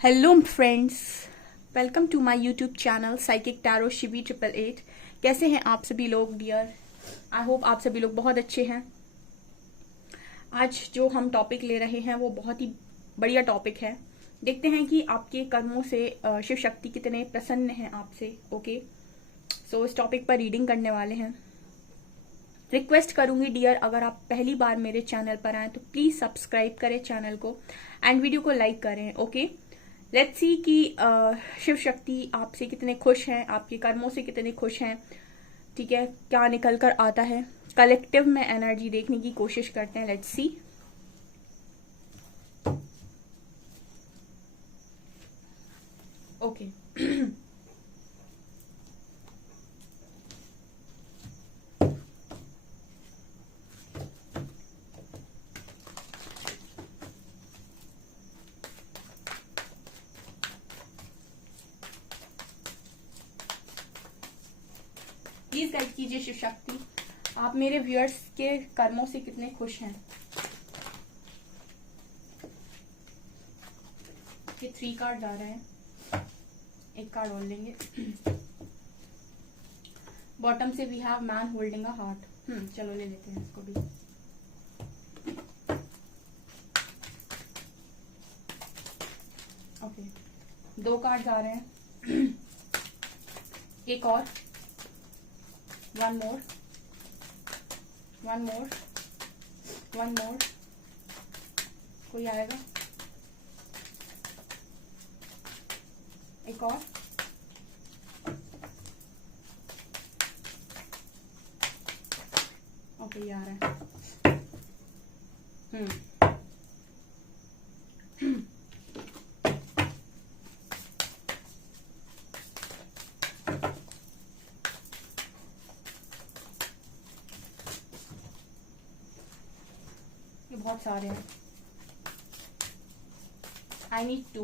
Hello friends, welcome to my YouTube channel psychic tarot Shivi 888। कैसे हैं आप सभी लोग डियर? आई होप आप सभी लोग बहुत अच्छे हैं। आज जो हम टॉपिक ले रहे हैं वो बहुत ही बढ़िया टॉपिक है। देखते हैं कि आपके कर्मों से शिव शक्ति कितने प्रसन्न हैं आपसे। ओके, सो इस टॉपिक पर रीडिंग करने वाले हैं। रिक्वेस्ट करूंगी डियर, अगर आप पहली बार मेरे चैनल पर आए तो प्लीज सब्सक्राइब करें चैनल को एंड वीडियो को लाइक करें। ओके, लेट्स सी कि शिव शक्ति आपसे कितने खुश हैं, आपके कर्मों से कितने खुश हैं। ठीक है, क्या निकल कर आता है। कलेक्टिव में एनर्जी देखने की कोशिश करते हैं। Let's see. Okay, please guide कीजिए शिव शक्ति, आप मेरे व्यूअर्स के कर्मों से कितने खुश हैं। ये 3 कार्ड आ रहे हैं, एक कार्ड और लेंगे। बॉटम से we have man holding a heart. चलो ले लेते हैं इसको भी। ओके, 2 कार्ड आ रहे हैं। एक और, one more, one more, one more. कोई आएगा? एक और, ओके ये आ रहा है। ये बहुत सारे हैं। I need 2।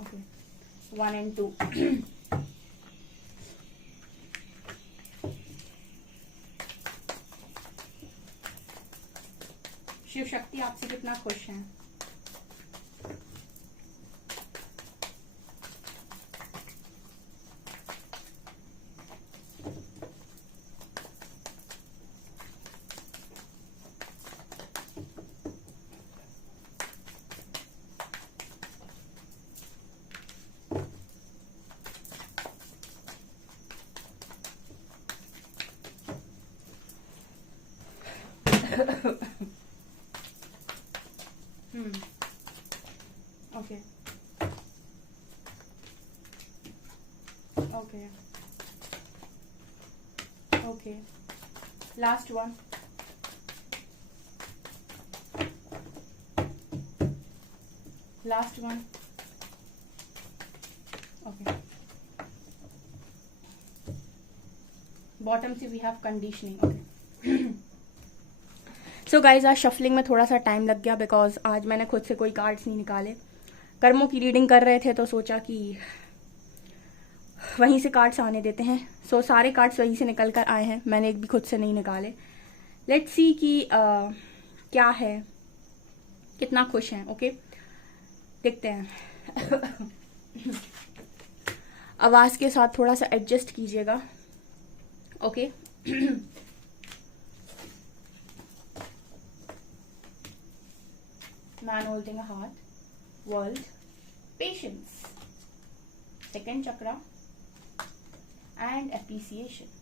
Okay, 1 and 2। Shiv Shakti आपसे कितना खुश है। Okay okay okay, last one. Last one. Okay, bottom से we have conditioning. Okay, so guys आज शफलिंग में थोड़ा सा टाइम लग गया बिकॉज आज मैंने खुद से कोई कार्ड्स नहीं निकाले। कर्मों की रीडिंग कर रहे थे तो सोचा कि वहीं से कार्ड्स आने देते हैं। सो सारे कार्ड्स वहीं से निकल कर आए हैं, मैंने एक भी खुद से नहीं निकाले। लेट्स सी कि क्या है, कितना खुश हैं। ओके, देखते हैं। आवाज के साथ थोड़ा सा एडजस्ट कीजिएगा। Okay, man holding a heart, world, patience, second chakra and appreciation.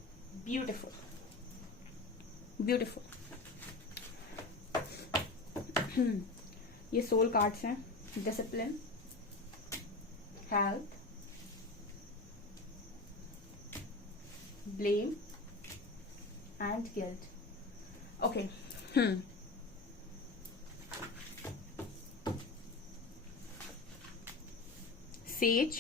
Beautiful, beautiful. ये सोल कार्ड्स हैं। Discipline, health, blame and guilt. Okay, Sage,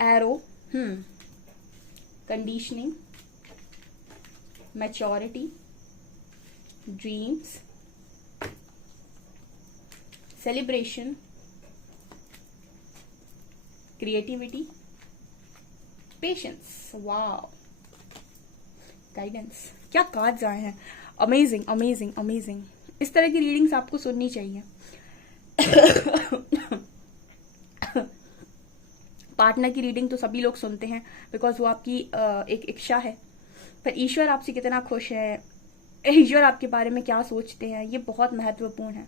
arrow, conditioning, maturity, dreams, celebration, creativity, patience, wow, guidance. क्या cards आए हैं, amazing amazing amazing. इस तरह की readings आपको सुननी चाहिए। पार्टनर की रीडिंग तो सभी लोग सुनते हैं बिकॉज वो आपकी एक इच्छा है, पर ईश्वर आपसे कितना खुश है, ईश्वर आपके बारे में क्या सोचते हैं, ये बहुत महत्वपूर्ण है।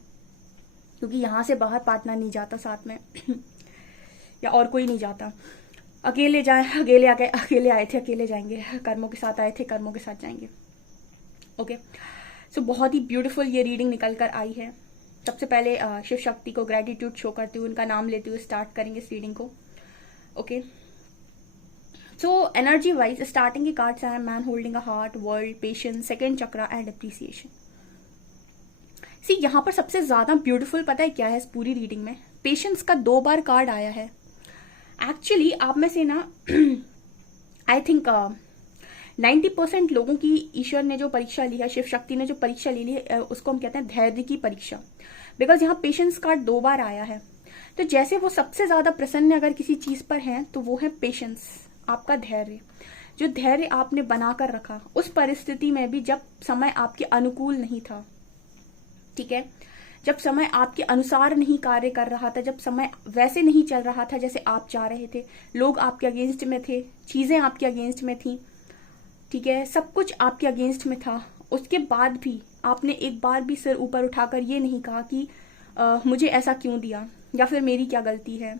क्योंकि यहाँ से बाहर पार्टनर नहीं जाता साथ में या और कोई नहीं जाता। अकेले जाए, अकेले आके, अकेले आए थे अकेले जाएंगे, कर्मों के साथ आए थे कर्मों के साथ जाएंगे। ओके, सो बहुत ही ब्यूटीफुल ये रीडिंग निकल कर आई है। सबसे पहले शिव शक्ति को ग्रेटिट्यूड शो करते हुए, उनका नाम लेते हुए स्टार्ट करेंगे इस रीडिंग को। Okay, so energy wise starting की कार्ड्स हैं man holding a heart, world, patience, second chakra and appreciation. See यहाँ पर सबसे ज्यादा ब्यूटीफुल पता है क्या है इस पूरी रीडिंग में, पेशेंस का 2 बार कार्ड आया है। एक्चुअली आप में से ना आई थिंक 90% लोगों की ईश्वर ने जो परीक्षा ली है, शिव शक्ति ने जो परीक्षा ली है, उसको हम कहते हैं धैर्य की परीक्षा। बिकॉज यहाँ पेशेंस कार्ड 2 बार आया है, तो जैसे वो सबसे ज्यादा प्रसन्न अगर किसी चीज पर हैं तो वो है पेशेंस, आपका धैर्य। जो धैर्य आपने बनाकर रखा उस परिस्थिति में भी जब समय आपके अनुकूल नहीं था, ठीक है, जब समय आपके अनुसार नहीं कार्य कर रहा था, जब समय वैसे नहीं चल रहा था जैसे आप चाह रहे थे, लोग आपके अगेंस्ट में थे, चीजें आपके अगेंस्ट में थी, ठीक है, सब कुछ आपके अगेंस्ट में था, उसके बाद भी आपने एक बार भी सिर ऊपर उठाकर ये नहीं कहा कि मुझे ऐसा क्यों दिया, या फिर मेरी क्या गलती है,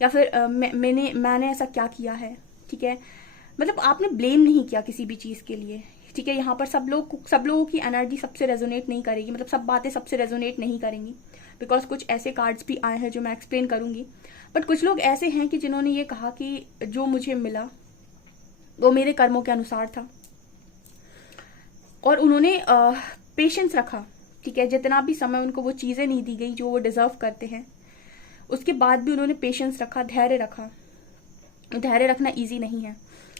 या फिर मैंने ऐसा क्या किया है, ठीक है। मतलब आपने ब्लेम नहीं किया किसी भी चीज के लिए, ठीक है। यहाँ पर सब लोगों की एनर्जी सबसे रेजोनेट नहीं करेगी, मतलब सब बातें सबसे रेजोनेट नहीं करेंगी, बिकॉज कुछ ऐसे कार्ड्स भी आए हैं जो मैं एक्सप्लेन करूंगी। बट कुछ लोग ऐसे हैं कि जिन्होंने ये कहा कि जो मुझे मिला वो मेरे कर्मों के अनुसार था, और उन्होंने पेशेंस रखा, ठीक है। जितना भी समय उनको वो चीजें नहीं दी गई जो वो डिजर्व करते हैं, उसके बाद भी उन्होंने पेशेंस रखा, धैर्य रखा। धैर्य रखना ईजी नहीं है।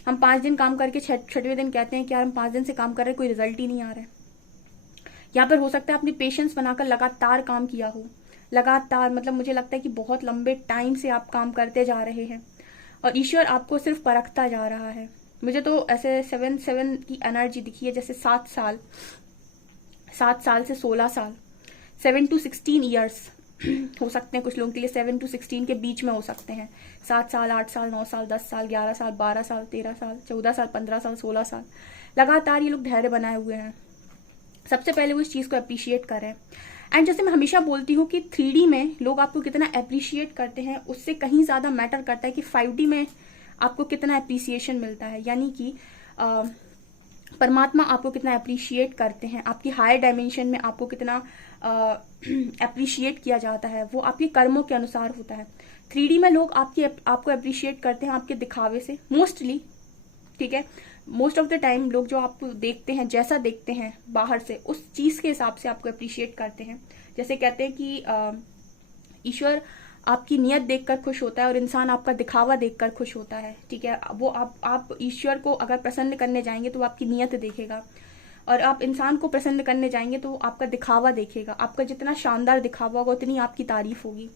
हम 5 दिन काम करके 6वें दिन कहते हैं कि यार हम 5 दिन से काम कर रहे हैं, कोई रिजल्ट ही नहीं आ रहा है। यहाँ पर हो सकता है आपने पेशेंस बनाकर लगातार काम किया हो, लगातार, मतलब मुझे लगता है कि बहुत लंबे टाइम से आप काम करते जा रहे हैं और ईश्वर आपको सिर्फ परखता जा रहा है। मुझे तो ऐसे 7 की एनर्जी दिखी है, जैसे 7 साल से 16 साल, 7 to 16 ईयर्स हो सकते हैं कुछ लोगों के लिए, 7 to 16 के बीच में हो सकते हैं। 7 साल, 8 साल, 9 साल, 10 साल, 11 साल, 12 साल, 13 साल, 14 साल, 15 साल, 16 साल, लगातार ये लोग धैर्य बनाए हुए हैं। सबसे पहले वो इस चीज को अप्रिशिएट करें। एंड जैसे मैं हमेशा बोलती हूँ कि 3D में लोग आपको कितना अप्रिशिएट करते हैं, उससे कहीं ज्यादा मैटर करता है कि 5D में आपको कितना अप्रिसिएशन मिलता है, यानी कि परमात्मा आपको कितना अप्रिशिएट करते हैं, आपकी हायर डायमेंशन में आपको कितना अप्रिशिएट किया जाता है, वो आपके कर्मों के अनुसार होता है। 3D में लोग आपको अप्रिशिएट करते हैं आपके दिखावे से मोस्टली, ठीक है। मोस्ट ऑफ द टाइम लोग जो आपको देखते हैं, जैसा देखते हैं बाहर से, उस चीज के हिसाब से आपको अप्रिशिएट करते हैं। जैसे कहते हैं कि ईश्वर आपकी नियत देखकर खुश होता है और इंसान आपका दिखावा देखकर खुश होता है, ठीक है। वो आप ईश्वर को अगर प्रसन्न करने जाएंगे तो वो आपकी नियत देखेगा, और आप इंसान को प्रसन्न करने जाएंगे तो आपका दिखावा देखेगा। आपका जितना शानदार दिखावा होगा उतनी आपकी तारीफ होगी।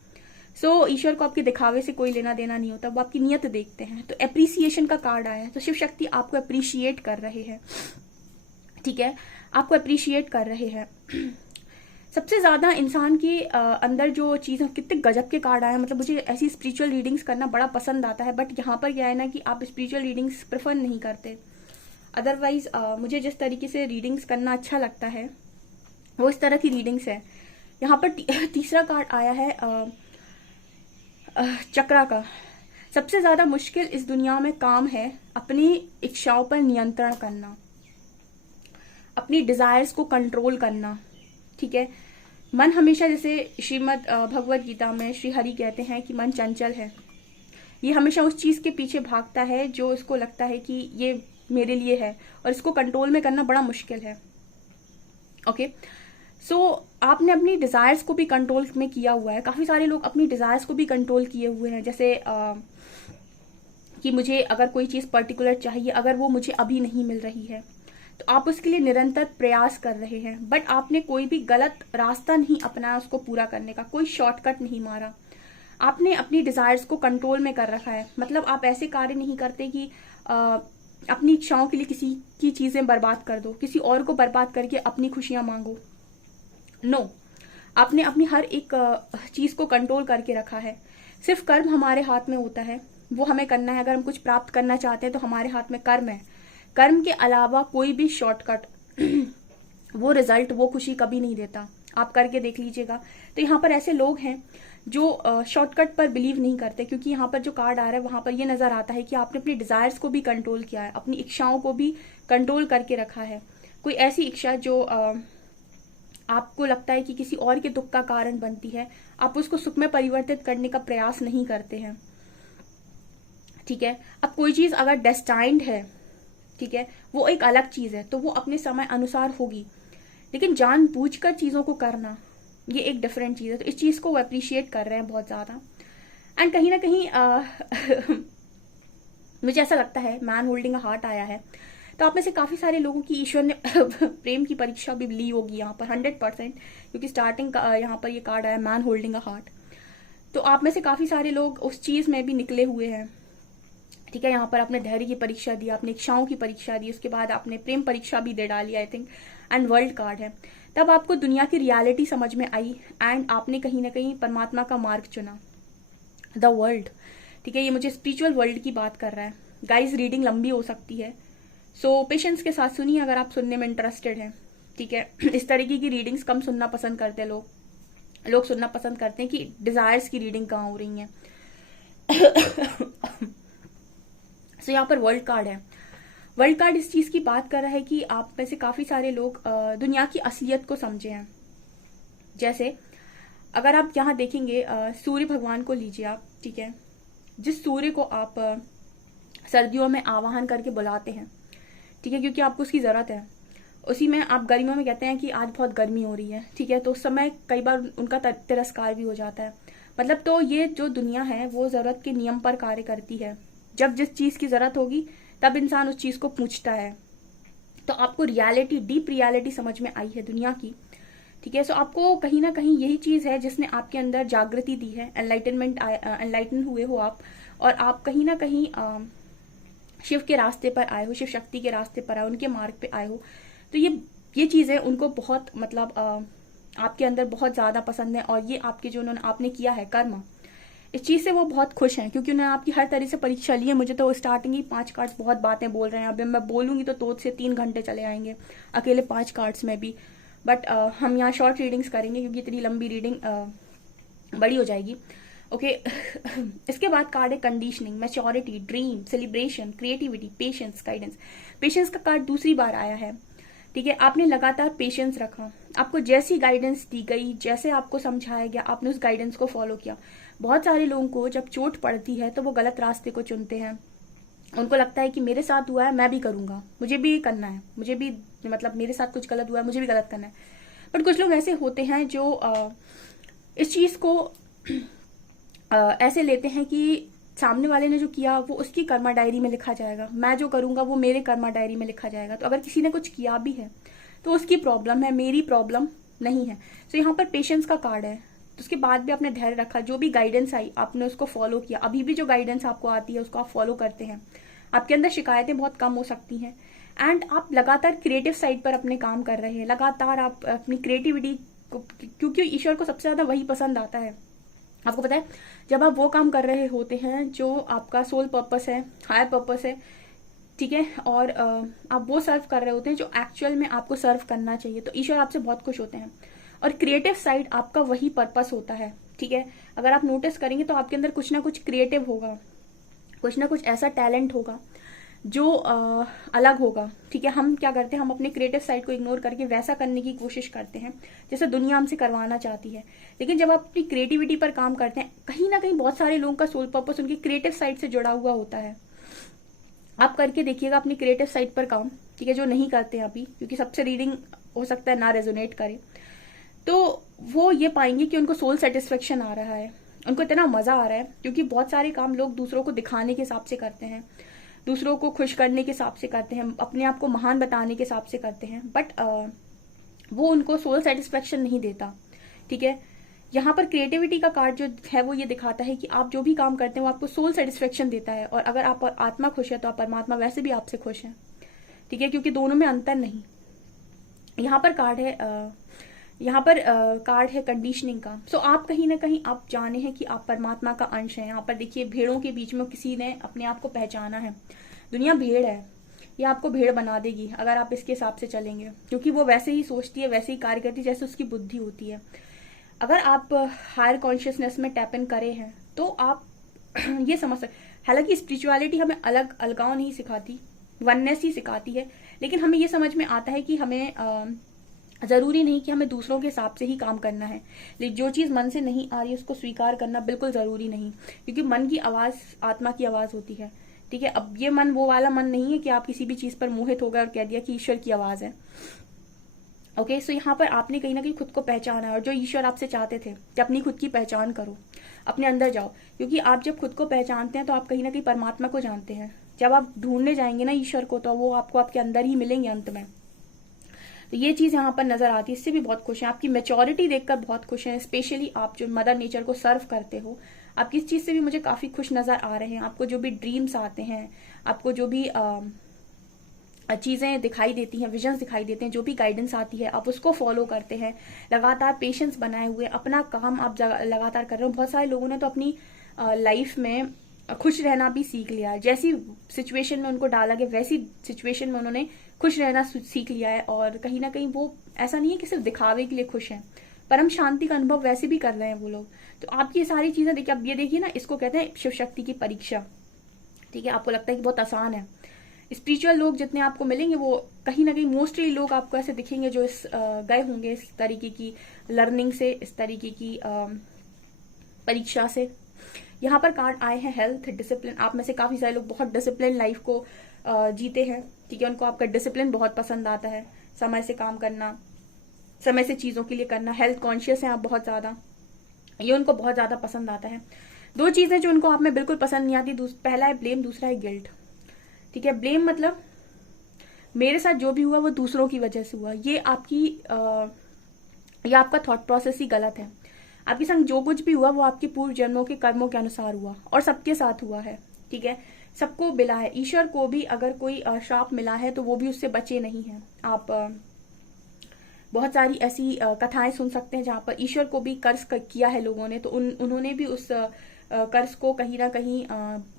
सो ईश्वर को आपके दिखावे से कोई लेना देना नहीं होता, वो आपकी नियत देखते हैं। तो एप्रिसिएशन का कार्ड आया है, तो शिव शक्ति आपको अप्रिशिएट कर रहे हैं, ठीक है, आपको अप्रिशिएट कर रहे हैं। सबसे ज्यादा इंसान के अंदर जो चीज, कितने गजब के कार्ड आए, मतलब मुझे ऐसी स्पिरिचुअल रीडिंग्स करना बड़ा पसंद आता है। बट यहाँ पर क्या है ना कि आप स्पिरिचुअल रीडिंग्स प्रेफर नहीं करते। अदरवाइज मुझे जिस तरीके से रीडिंग्स करना अच्छा लगता है वो इस तरह की रीडिंग्स है। यहाँ पर तीसरा कार्ड आया है चक्रा का। सबसे ज्यादा मुश्किल इस दुनिया में काम है अपनी इच्छाओं पर नियंत्रण करना, अपनी डिजायर्स को कंट्रोल करना, ठीक है। मन हमेशा, जैसे श्रीमद् भगवत गीता में श्री हरि कहते हैं कि मन चंचल है, ये हमेशा उस चीज के पीछे भागता है जो इसको लगता है कि ये मेरे लिए है, और इसको कंट्रोल में करना बड़ा मुश्किल है। ओके, सो आपने अपनी डिजायर्स को भी कंट्रोल में किया हुआ है। काफी सारे लोग अपनी डिजायर्स को भी कंट्रोल किए हुए हैं, जैसे कि मुझे अगर कोई चीज पर्टिकुलर चाहिए, अगर वो मुझे अभी नहीं मिल रही है तो आप उसके लिए निरंतर प्रयास कर रहे हैं, बट आपने कोई भी गलत रास्ता नहीं अपनाया उसको पूरा करने का, कोई शॉर्टकट नहीं मारा। आपने अपनी डिजायर्स को कंट्रोल में कर रखा है। मतलब आप ऐसे कार्य नहीं करते कि अपनी इच्छाओं के लिए किसी की चीजें बर्बाद कर दो, किसी और को बर्बाद करके अपनी खुशियां मांगो। नो, आपने अपनी हर एक चीज को कंट्रोल करके रखा है। सिर्फ कर्म हमारे हाथ में होता है, वो हमें करना है। अगर हम कुछ प्राप्त करना चाहते हैं तो हमारे हाथ में कर्म है। कर्म के अलावा कोई भी शॉर्टकट वो रिजल्ट, वो खुशी कभी नहीं देता। आप करके देख लीजिएगा। तो यहाँ पर ऐसे लोग हैं जो शॉर्टकट पर बिलीव नहीं करते, क्योंकि यहाँ पर जो कार्ड आ रहा है वहां पर ये नजर आता है कि आपने अपनी डिजायर्स को भी कंट्रोल किया है, अपनी इच्छाओं को भी कंट्रोल करके रखा है। कोई ऐसी इच्छा जो आपको लगता है कि किसी और के दुख का कारण बनती है, आप उसको सुख में परिवर्तित करने का प्रयास नहीं करते हैं। ठीक है, अब कोई चीज अगर डेस्टाइन्ड है, ठीक है, वो एक अलग चीज है, तो वो अपने समय अनुसार होगी। लेकिन जानबूझकर चीजों को करना, ये एक डिफरेंट चीज है। तो इस चीज को वो अप्रिशिएट कर रहे हैं बहुत ज्यादा। एंड कहीं ना कहीं मुझे ऐसा लगता है मैन होल्डिंग अ हार्ट आया है, तो आप में से काफी सारे लोगों की ईश्वर ने प्रेम की परीक्षा भी ली होगी यहाँ पर 100%, क्योंकि स्टार्टिंग का यहाँ पर ये कार्ड आया मैन होल्डिंग अ हार्ट। तो आप में से काफी सारे लोग उस चीज में भी निकले हुए हैं। ठीक है, यहाँ पर आपने धैर्य की परीक्षा दी, आपने इच्छाओं की परीक्षा दी, उसके बाद आपने प्रेम परीक्षा भी दे डाली I think. And world card है, तब आपको दुनिया की रियलिटी समझ में आई एंड आपने कहीं ना कहीं परमात्मा का मार्ग चुना, द वर्ल्ड। ठीक है, ये मुझे स्पिरिचुअल वर्ल्ड की बात कर रहा है। गाइज, रीडिंग लंबी हो सकती है, सो पेशेंस के साथ सुनिए अगर आप सुनने में इंटरेस्टेड हैं। ठीक है, इस तरीके की रीडिंग्स कम सुनना पसंद करते हैं लोग सुनना पसंद करते हैं कि डिजायर्स की रीडिंग कहाँ हो रही है। सो यहाँ पर वर्ल्ड कार्ड है। वर्ल्ड कार्ड इस चीज की बात कर रहा है कि आप में से काफी सारे लोग दुनिया की असलियत को समझे हैं। जैसे अगर आप यहाँ देखेंगे, सूर्य भगवान को लीजिए आप। ठीक है, जिस सूर्य को आप सर्दियों में आवाहन करके बुलाते हैं, ठीक है, क्योंकि आपको उसकी जरूरत है। उसी में आप गर्मियों में कहते हैं कि आज बहुत गर्मी हो रही है, ठीक है, तो उस समय कई बार उनका तिरस्कार भी हो जाता है। मतलब तो ये जो दुनिया है वो जरूरत के नियम पर कार्य करती है। जब जिस चीज की जरूरत होगी तब इंसान उस चीज को पूछता है। तो आपको रियलिटी, डीप रियलिटी समझ में आई है दुनिया की। ठीक है, सो आपको कहीं ना कहीं यही चीज है जिसने आपके अंदर जागृति दी है, एनलाइटन हुए हो आप, और आप कहीं ना कहीं शिव के रास्ते पर आए हो, शिव शक्ति के रास्ते पर आए, उनके मार्ग पे आए हो। तो ये चीजें उनको बहुत मतलब आपके अंदर बहुत ज्यादा पसंद है। और ये आपके जो आपने किया है कर्म, इस चीज से वो बहुत खुश हैं, क्योंकि उन्होंने आपकी हर तरह से परीक्षा ली है। मुझे तो स्टार्टिंग ही 5 कार्ड्स बहुत बातें बोल रहे हैं। अभी मैं बोलूंगी तो 2 से 3 घंटे चले आएंगे अकेले 5 कार्ड्स में भी। बट हम यहाँ शॉर्ट रीडिंग्स करेंगे क्योंकि इतनी लंबी रीडिंग बड़ी हो जाएगी। ओके। इसके बाद कार्ड है conditioning, maturity, dream, celebration, creativity, patience, guidance. Patience का कार्ड दूसरी बार आया है। ठीक है, आपने लगातार पेशेंस रखा, आपको जैसी गाइडेंस दी गई, जैसे आपको समझाया गया, आपने उस गाइडेंस को फॉलो किया। बहुत सारे लोगों को जब चोट पड़ती है तो वो गलत रास्ते को चुनते हैं। उनको लगता है कि मेरे साथ हुआ है मैं भी करूंगा, मुझे भी करना है, मुझे भी मतलब मेरे साथ कुछ गलत हुआ है मुझे भी गलत करना है। बट कुछ लोग ऐसे होते हैं जो इस चीज को ऐसे लेते हैं कि सामने वाले ने जो किया वो उसकी कर्मा डायरी में लिखा जाएगा, मैं जो करूंगा वो मेरे कर्मा डायरी में लिखा जाएगा। तो अगर किसी ने कुछ किया भी है तो उसकी प्रॉब्लम है, मेरी प्रॉब्लम नहीं है। तो यहाँ पर पेशेंस का कार्ड है। तो उसके बाद भी आपने धैर्य रखा, जो भी गाइडेंस आई आपने उसको फॉलो किया। अभी भी जो गाइडेंस आपको आती है उसको आप फॉलो करते हैं। आपके अंदर शिकायतें बहुत कम हो सकती हैं एंड आप लगातार क्रिएटिव साइड पर अपने काम कर रहे हैं। लगातार आप अपनी क्रिएटिविटी को, क्योंकि ईश्वर को सबसे ज्यादा वही पसंद आता है। आपको पता है, जब आप वो काम कर रहे होते हैं जो आपका सोल पर्पस है, हायर पर्पस है, ठीक है, और आप वो सर्व कर रहे होते हैं जो एक्चुअल में आपको सर्व करना चाहिए, तो ईश्वर आपसे बहुत खुश होते हैं। और क्रिएटिव साइड आपका वही पर्पस होता है। ठीक है, अगर आप नोटिस करेंगे तो आपके अंदर कुछ ना कुछ क्रिएटिव होगा, कुछ ना कुछ ऐसा टैलेंट होगा जो अलग होगा। ठीक है, हम क्या करते हैं, हम अपने क्रिएटिव साइड को इग्नोर करके वैसा करने की कोशिश करते हैं जैसे दुनिया हमसे करवाना चाहती है। लेकिन जब आप अपनी क्रिएटिविटी पर काम करते हैं, कहीं ना कहीं बहुत सारे लोगों का सोल पर्पस उनकी क्रिएटिव साइड से जुड़ा हुआ होता है। आप करके देखिएगा अपनी क्रिएटिव साइड पर काम। ठीक है, जो नहीं करते हैं अभी, क्योंकि सबसे रीडिंग हो सकता है ना रेजोनेट करे, तो वो ये पाएंगे कि उनको सोल सेटिस्फेक्शन आ रहा है, उनको इतना मजा आ रहा है। क्योंकि बहुत सारे काम लोग दूसरों को दिखाने के हिसाब से करते हैं, दूसरों को खुश करने के हिसाब से करते हैं, अपने आप को महान बताने के हिसाब से करते हैं, बट वो उनको सोल सेटिस्फेक्शन नहीं देता। ठीक है, यहाँ पर क्रिएटिविटी का कार्ड जो है वो ये दिखाता है कि आप जो भी काम करते हैं वो आपको सोल सेटिस्फेक्शन देता है, और अगर आप आत्मा खुश है तो आप परमात्मा वैसे भी आपसे खुश हैं, ठीक है, क्योंकि दोनों में अंतर नहीं। यहाँ पर कार्ड है कार्ड है कंडीशनिंग का। सो आप कहीं ना कहीं आप जाने हैं कि आप परमात्मा का अंश हैं। यहाँ पर देखिए भेड़ों के बीच में किसी ने अपने आप को पहचाना है। दुनिया भेड़ है, ये आपको भेड़ बना देगी अगर आप इसके हिसाब से चलेंगे, क्योंकि वो वैसे ही सोचती है, वैसे ही कार्य करती है जैसे उसकी बुद्धि होती है। अगर आप हायर कॉन्शियसनेस में टैप इन करे हैं तो आप ये समझ सकते। हालांकि स्पिरिचुअलिटी हमें अलग अलगाव नहीं सिखाती, वननेस ही सिखाती है, लेकिन हमें ये समझ में आता है कि हमें जरूरी नहीं कि हमें दूसरों के हिसाब से ही काम करना है। लेकिन जो चीज मन से नहीं आ रही उसको स्वीकार करना बिल्कुल जरूरी नहीं, क्योंकि मन की आवाज आत्मा की आवाज होती है, ठीक है। अब ये मन वो वाला मन नहीं है कि आप किसी भी चीज पर मोहित हो गए और कह दिया कि ईश्वर की आवाज है। ओके, सो यहाँ पर आपने कहीं ना कहीं खुद को पहचाना है, और जो ईश्वर आपसे चाहते थे कि अपनी खुद की पहचान करो, अपने अंदर जाओ, क्योंकि आप जब खुद को पहचानते हैं तो आप कहीं ना कहीं परमात्मा को जानते हैं। जब आप ढूंढने जाएंगे ना ईश्वर को, तो वो आपको आपके अंदर ही मिलेंगे अंत में। तो ये चीज यहाँ पर नजर आती है, इससे भी बहुत खुश हैं। आपकी मेच्योरिटी देखकर बहुत खुश हैं, स्पेशली आप जो मदर नेचर को सर्व करते हो, आप किस चीज से भी मुझे काफी खुश नजर आ रहे हैं। आपको जो भी ड्रीम्स आते हैं, आपको जो भी चीजें दिखाई देती हैं, विजन्स दिखाई देते हैं, जो भी गाइडेंस आती है आप उसको फॉलो करते हैं, लगातार पेशेंस बनाए हुए अपना काम आप लगातार कर रहे हो। बहुत सारे लोगों ने तो अपनी लाइफ में खुश रहना भी सीख लिया है। जैसी सिचुएशन में उनको डाला गया वैसी सिचुएशन में उन्होंने खुश रहना सीख लिया है, और कहीं ना कहीं वो ऐसा नहीं है कि सिर्फ दिखावे के लिए खुश हैं, परम शांति का अनुभव वैसे भी कर रहे हैं वो लोग। तो आपकी ये सारी चीजें देखिए, अब ये देखिए ना, इसको कहते हैं शिव शक्ति की परीक्षा, ठीक है। आपको लगता है कि बहुत आसान है। स्पिरिचुअल लोग जितने आपको मिलेंगे वो कहीं ना कहीं मोस्टली लोग आपको ऐसे दिखेंगे जो गए होंगे इस तरीके की लर्निंग से, इस तरीके की परीक्षा से। यहाँ पर कार्ड आए हैं हेल्थ, डिसिप्लिन। आप में से काफी सारे लोग बहुत डिसिप्लिन लाइफ को जीते हैं, ठीक है। उनको आपका डिसिप्लिन बहुत पसंद आता है, समय से काम करना, समय से चीजों के लिए करना। हेल्थ कॉन्शियस हैं आप बहुत ज्यादा, ये उनको बहुत ज्यादा पसंद आता है। दो चीजें जो उनको आप में बिल्कुल पसंद नहीं आती, पहला है ब्लेम, दूसरा है गिल्ट, ठीक है। ब्लेम मतलब मेरे साथ जो भी हुआ वो दूसरों की वजह से हुआ, ये आपका थॉट प्रोसेस ही गलत है। आपके संग जो कुछ भी हुआ वो आपके पूर्व जन्मों के कर्मों के अनुसार हुआ, और सबके साथ हुआ है, ठीक है। सबको मिला है। ईश्वर को भी अगर कोई श्राप मिला है तो वो भी उससे बचे नहीं है। आप बहुत सारी ऐसी कथाएं सुन सकते हैं जहां पर ईश्वर को भी कर्ज किया है लोगों ने, तो उन्होंने भी उस कर्ज को कहीं ना कहीं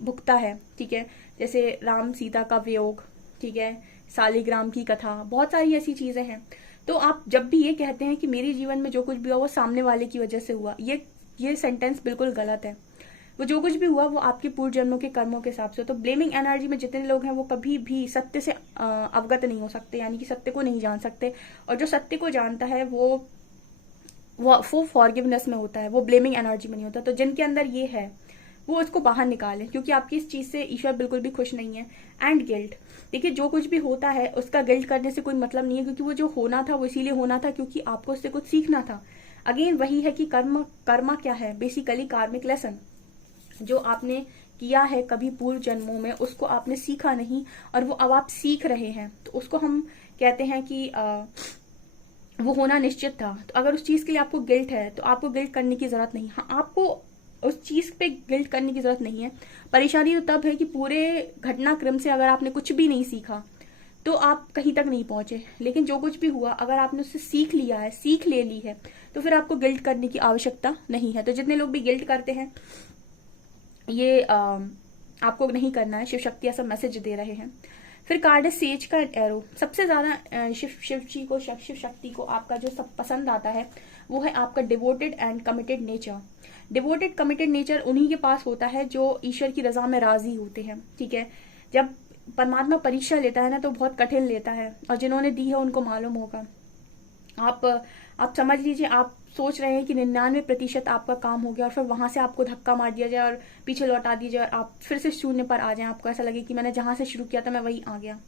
भुगता है, ठीक है। जैसे राम सीता का वियोग, ठीक है, सालिग्राम की कथा, बहुत सारी ऐसी चीजें हैं। तो आप जब भी ये कहते हैं कि मेरे जीवन में जो कुछ भी हुआ वो सामने वाले की वजह से हुआ, ये सेंटेंस बिल्कुल गलत है। वो जो कुछ भी हुआ वो आपके पूर्व जन्मों के कर्मों के हिसाब से। तो ब्लेमिंग एनर्जी में जितने लोग हैं वो कभी भी सत्य से अवगत नहीं हो सकते, यानी कि सत्य को नहीं जान सकते। और जो सत्य को जानता है वो फॉरगिवनेस में होता है, वो ब्लेमिंग एनर्जी में नहीं होता। तो जिनके अंदर ये है वो उसको बाहर निकालें, क्योंकि आपकी इस चीज से ईश्वर बिल्कुल भी खुश नहीं है। एंड गिल्ट, देखिए जो कुछ भी होता है उसका गिल्ट करने से कोई मतलब नहीं है, क्योंकि वो जो होना था वो इसीलिए होना था क्योंकि आपको उससे कुछ सीखना था। अगेन वही है कि कर्मा क्या है, बेसिकली कार्मिक लेसन। जो आपने किया है कभी पूर्व जन्मों में उसको आपने सीखा नहीं, और वो अब आप सीख रहे हैं, तो उसको हम कहते हैं कि वो होना निश्चित था। तो अगर उस चीज के लिए आपको गिल्ट है तो आपको गिल्ट करने की जरूरत नहीं। हाँ, आपको उस चीज पे गिल्ट करने की जरूरत नहीं है। परेशानी तो तब है कि पूरे घटनाक्रम से अगर आपने कुछ भी नहीं सीखा तो आप कहीं तक नहीं पहुंचे। लेकिन जो कुछ भी हुआ अगर आपने उससे सीख लिया है, सीख ले ली है, तो फिर आपको गिल्ट करने की आवश्यकता नहीं है। तो जितने लोग भी गिल्ट करते हैं ये आपको नहीं करना है, शिव शक्ति ऐसा मैसेज दे रहे हैं। फिर कार्ड है सेज का एरो। सबसे ज्यादा शिव शक्ति को आपका जो सब पसंद आता है वो है आपका devoted and committed nature. Devoted committed nature उन्हीं के पास होता है जो ईश्वर की रजा में राजी होते हैं, ठीक है। जब परमात्मा परीक्षा लेता है ना तो बहुत कठिन लेता है, और जिन्होंने दी है उनको मालूम होगा। आप समझ लीजिए, आप सोच रहे हैं कि 99% आपका काम हो गया और फिर वहां से आपको धक्का मार दिया जाए और पीछे लौटा दिया जाए और आप फिर से शून्य पर आ जाएं। आपको ऐसा लगे कि मैंने जहां से शुरू किया था मैं वहीं आ गया।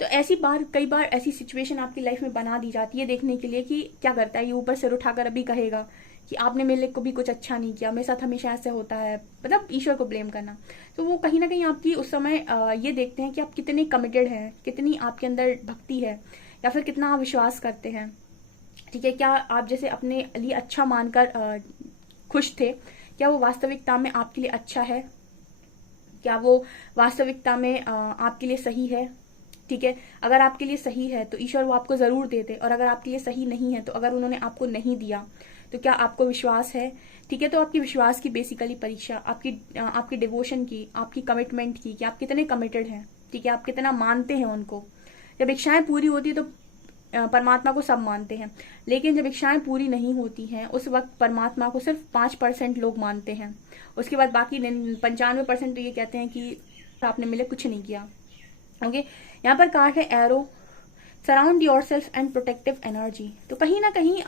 तो कई बार ऐसी सिचुएशन आपकी लाइफ में बना दी जाती है देखने के लिए कि क्या करता है ये, ऊपर सिर उठाकर अभी कहेगा कि आपने मेरे को भी कुछ अच्छा नहीं किया, मेरे साथ हमेशा ऐसे होता है, मतलब ईश्वर को ब्लेम करना। तो वो कहीं ना कहीं आपकी उस समय ये देखते हैं कि आप कितने कमिटेड हैं, कितनी आपके अंदर भक्ति है, या फिर कितना आप विश्वास करते हैं। ठीक है, क्या आप जैसे अपने लिए अच्छा मानकर खुश थे, क्या वो वास्तविकता में आपके लिए अच्छा है, क्या वो वास्तविकता में आपके लिए सही है। ठीक है, अगर आपके लिए सही है तो ईश्वर वो आपको जरूर देते, और अगर आपके लिए सही नहीं है तो अगर उन्होंने आपको नहीं दिया तो क्या आपको विश्वास है। ठीक है, तो आपकी विश्वास की बेसिकली परीक्षा आपकी डिवोशन की, आपकी कमिटमेंट की, कि आप कितने कमिटेड हैं। ठीक है, आप कितना मानते हैं उनको। जब इच्छाएं पूरी होती है तो परमात्मा को सब मानते हैं, लेकिन जब इच्छाएं पूरी नहीं होती हैं उस वक्त परमात्मा को सिर्फ 5% लोग मानते हैं। उसके बाद बाकी 95% तो ये कहते हैं कि आपने मिले कुछ नहीं किया। ओके, यहाँ पर कहा है arrow, surround your self and protective energy. तो कहीं ना कहीं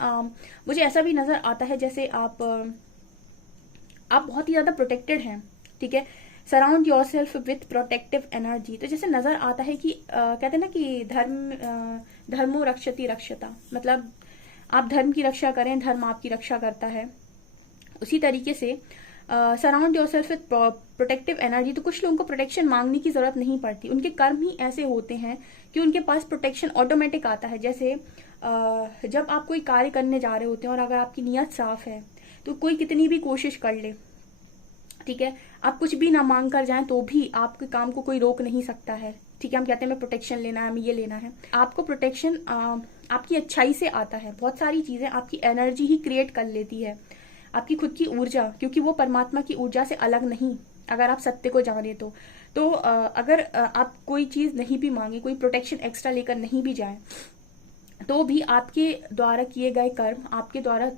मुझे ऐसा भी नजर आता है जैसे आप बहुत ही ज्यादा प्रोटेक्टेड हैं। ठीक है, surround your self with protective energy. तो जैसे नजर आता है कि कहते हैं ना कि धर्मो रक्षति रक्षता, मतलब आप धर्म की रक्षा करें, धर्म आपकी रक्षा करता है। उसी तरीके से surround your self with protective energy. तो कुछ लोगों को प्रोटेक्शन मांगने की जरूरत नहीं पड़ती, उनके कर्म ही ऐसे होते हैं कि उनके पास प्रोटेक्शन ऑटोमेटिक आता है। जैसे जब आप कोई कार्य करने जा रहे होते हैं और अगर आपकी नीयत साफ है तो कोई कितनी भी कोशिश कर ले, ठीक है, आप कुछ भी ना मांग कर जाएं तो भी आपके काम को कोई रोक नहीं सकता है। ठीक है, हम कहते हैं हमें प्रोटेक्शन लेना है, हमें ये लेना है। आपको प्रोटेक्शन आपकी अच्छाई से आता है। बहुत सारी चीजें आपकी एनर्जी ही क्रिएट कर लेती है, आपकी खुद की ऊर्जा, क्योंकि वो परमात्मा की ऊर्जा से अलग नहीं। अगर आप सत्य को जाने तो अगर आप कोई चीज नहीं भी मांगे, कोई प्रोटेक्शन एक्स्ट्रा लेकर नहीं भी जाए, तो भी आपके द्वारा किए गए कर्म, आपके द्वारा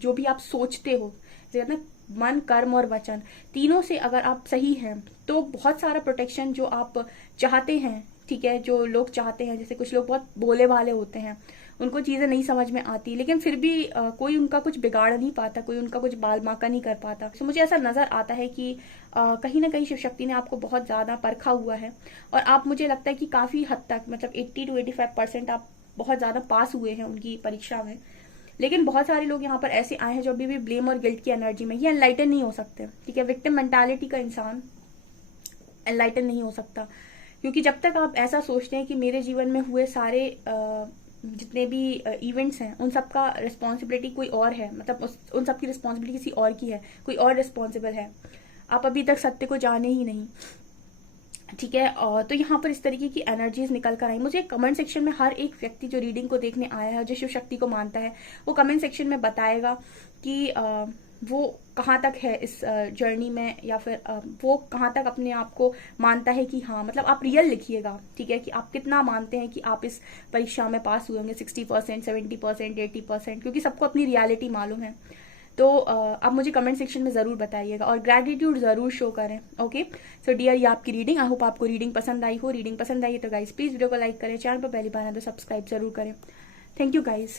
जो भी आप सोचते हो, जैसे ना मन, कर्म और वचन, तीनों से अगर आप सही हैं तो बहुत सारा प्रोटेक्शन जो आप चाहते हैं, ठीक है, जो लोग चाहते हैं, जैसे कुछ लोग बहुत भोले भाले होते हैं, उनको चीजें नहीं समझ में आती, लेकिन फिर भी कोई उनका कुछ बिगाड़ नहीं पाता, कोई उनका कुछ बाल बांका नहीं कर पाता। तो मुझे ऐसा नजर आता है कि कहीं ना कहीं शिव शक्ति ने आपको बहुत ज्यादा परखा हुआ है, और आप, मुझे लगता है कि काफी हद तक, मतलब 80 to 85% आप बहुत ज्यादा पास हुए हैं उनकी परीक्षा में। लेकिन बहुत सारे लोग यहाँ पर ऐसे आए हैं जो अभी भी ब्लेम और गिल्ट की एनर्जी में, ये एनलाइटन नहीं हो सकते। ठीक है, विक्टिम मेंटालिटी का इंसान एनलाइटन नहीं हो सकता, क्योंकि जब तक आप ऐसा सोचते हैं कि मेरे जीवन में हुए सारे जितने भी इवेंट्स हैं उन सब का रिस्पॉन्सिबिलिटी कोई और है, मतलब उन सब की रिस्पॉन्सिबिलिटी किसी और की है, कोई और रिस्पॉन्सिबल है, आप अभी तक सत्य को जाने ही नहीं। ठीक है, तो यहाँ पर इस तरीके की एनर्जीज निकल कर आई। मुझे कमेंट सेक्शन में हर एक व्यक्ति जो रीडिंग को देखने आया है, जो शिव शक्ति को मानता है, वो कमेंट सेक्शन में बताएगा कि वो कहाँ तक है इस जर्नी में, या फिर वो कहाँ तक अपने आप को मानता है कि हाँ, मतलब आप रियल लिखिएगा। ठीक है, कि आप कितना मानते हैं कि आप इस परीक्षा में पास हुए होंगे, 60%, 70%, 80%, क्योंकि सबको अपनी रियलिटी मालूम है। तो आप मुझे कमेंट सेक्शन में जरूर बताइएगा और ग्रेटिट्यूड जरूर शो करें। ओके, सो डियर, ये आपकी रीडिंग, आई होप आपको रीडिंग पसंद आई हो। रीडिंग पसंद आई तो गाइज प्लीज वीडियो को लाइक करें, चैनल पर पहली बार है तो सब्सक्राइब जरूर करें। Thank you guys.